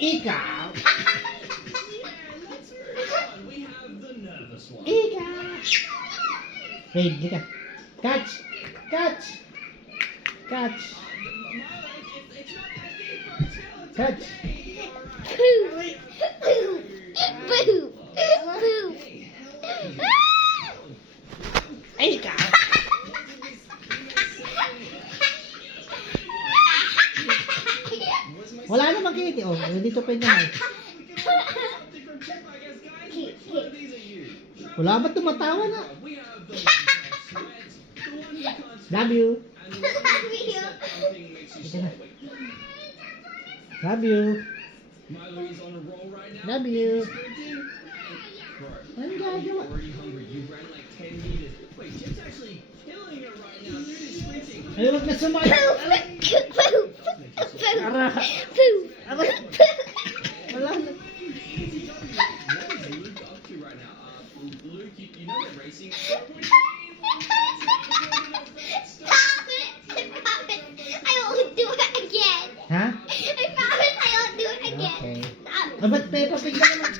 Ikaw. Ikaw. Hey, dika. Catch. Catch. Catch. Catch. Poo! Poo! Poo! Poo! Ikaw. Wala namang kitty. Oh, dito pa yung naman. Wala ba tumatawa na? Love you. Ito na. Love you. Love you. Anong gagawa? Ay, wag na sumayo. Poo! Ara. Poo! Ara. Wala na. Stop it! I promise I won't do it again. Ha? I promise I won't do it again. Okay. Stop it. Ah, ba't Peppa Pig na naman?